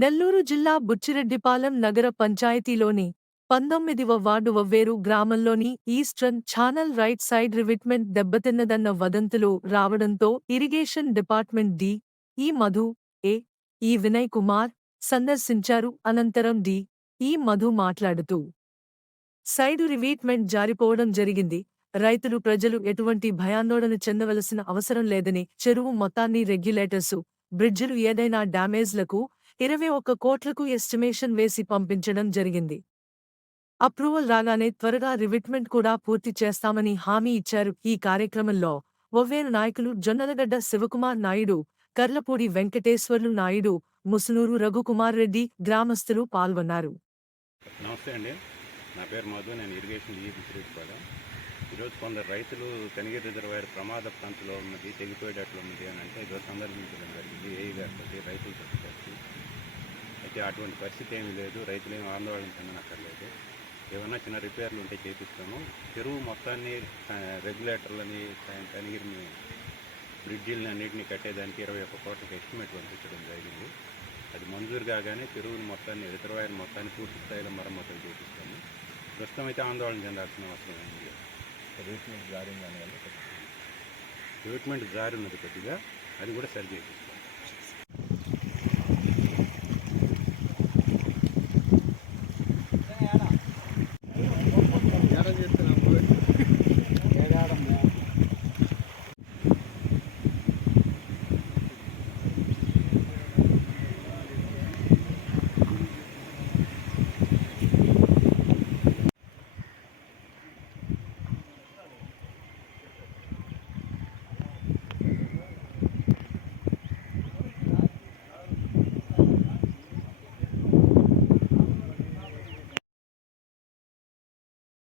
నెల్లూరు జిల్లా బుచ్చిరెడ్డిపాలెం నగర పంచాయతీలోని 19వ వార్డు వవ్వేరు గ్రామంలోని eastern channel right side revetment దెబ్బతిన్నదన్న వదంతులు రావడంతో ఇరిగేషన్ డిపార్ట్మెంట్ ఈ మధు ఈ వినయ్ కుమార్ సందర్శించారు. అనంతరం ఈ మధు మాట్లాడుతూ సైడు రివీట్మెంట్ జారిపోవడం జరిగింది. రైతులు ప్రజలు ఎటువంటి భయాందోళన చెందవలసిన అవసరం లేదని, చెరువు మొత్తాన్ని రెగ్యులేటర్సు, బ్రిడ్జిలు ఏదైనా డ్యామేజ్లకు 21 కోట్లకు ఎస్టిమేషన్ వేసి పంపించడం జరిగింది. అప్రూవల్ రాగానే త్వరగా రివిట్మెంట్ కూడా పూర్తి చేస్తామని హామీ ఇచ్చారు. ఈ కార్యక్రమంలో వవ్వేరు నాయకులు జొన్నలగడ్డ శివకుమార్ నాయుడు, కర్లపూడి వెంకటేశ్వర్లు నాయుడు, ముసునూరు రఘుకుమార్ రెడ్డి గ్రామస్తులు పాల్గొన్నారు. నమస్తే అండి, నా పేరు మధు. నేను ఇరిగేషన్ బుచ్చిరెడ్డిపాలెం. ఈరోజు కొందరు రైతులు కనిగిరి రిజర్వాయర్ ప్రమాద ప్రాంతంలో ఉన్నది, తెగిపోయేటట్లు ఉన్నది అని అంటే ఈరోజు సందర్శించడం జరిగింది ఏఈ గారితో, రైతులతో కలిసి. అయితే అటువంటి పరిస్థితి ఏమీ లేదు, రైతులు ఏమి ఆందోళన చెందనక్కర్లేదు. ఏమైనా చిన్న రిపేర్లు ఉంటే చేపిస్తాము. చెరువు మొత్తాన్ని రెగ్యులేటర్లని, కనిగిరిని, బ్రిడ్జిల్ని అన్నింటినీ కట్టేదానికి 21 కోట్లకి ఎస్టిమేట్ పంపించడం జరిగింది. అది మంజూరు కాగానే చెరువుని మొత్తాన్ని, రిజర్వాయర్ మొత్తాన్ని పూర్తి స్థాయిలో మరమ్మతులు చేపిస్తాము. ప్రస్తుతం అయితే ఆందోళన చెందాల్సిన అవసరం ఏమి లేదు. రివిట్మెంట్ జారి ఉన్నది కొద్దిగా, అది కూడా సరి చేపిస్తాం.